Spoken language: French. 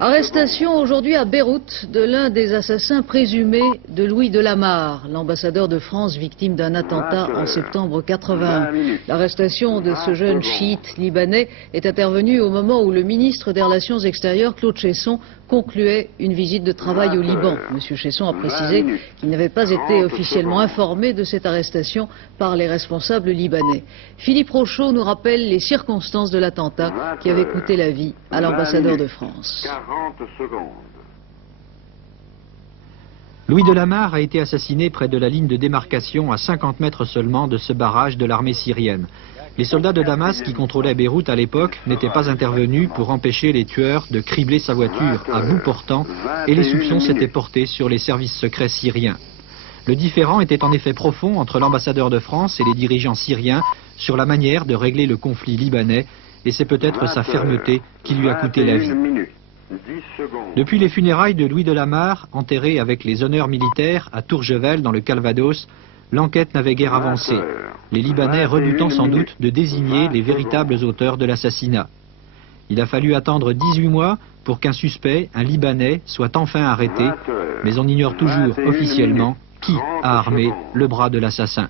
Arrestation aujourd'hui à Beyrouth de l'un des assassins présumés de Louis de Lamare, l'ambassadeur de France victime d'un attentat en septembre 81. L'arrestation de ce jeune chiite libanais est intervenue au moment où le ministre des Relations extérieures, Claude Cheysson, concluait une visite de travail au Liban. Monsieur Cheysson a précisé qu'il n'avait pas été officiellement informé de cette arrestation par les responsables libanais. Philippe Rochaud nous rappelle les circonstances de l'attentat qui avait coûté la vie à l'ambassadeur de France. 40 secondes. Louis de Lamare a été assassiné près de la ligne de démarcation à 50 mètres seulement de ce barrage de l'armée syrienne. Les soldats de Damas qui contrôlaient Beyrouth à l'époque n'étaient pas intervenus pour empêcher les tueurs de cribler sa voiture à bout portant et les soupçons s'étaient portés sur les services secrets syriens. Le différend était en effet profond entre l'ambassadeur de France et les dirigeants syriens sur la manière de régler le conflit libanais et c'est peut-être sa fermeté qui lui a coûté la vie. Depuis les funérailles de Louis de Lamare, enterré avec les honneurs militaires à Tourgevel dans le Calvados, l'enquête n'avait guère avancé, les Libanais redoutant sans doute de désigner les véritables auteurs de l'assassinat. Il a fallu attendre 18 mois pour qu'un suspect, un Libanais, soit enfin arrêté, mais on ignore toujours officiellement qui a armé le bras de l'assassin.